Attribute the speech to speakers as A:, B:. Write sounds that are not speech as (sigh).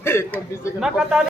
A: (laughs) é é o... Na batalha.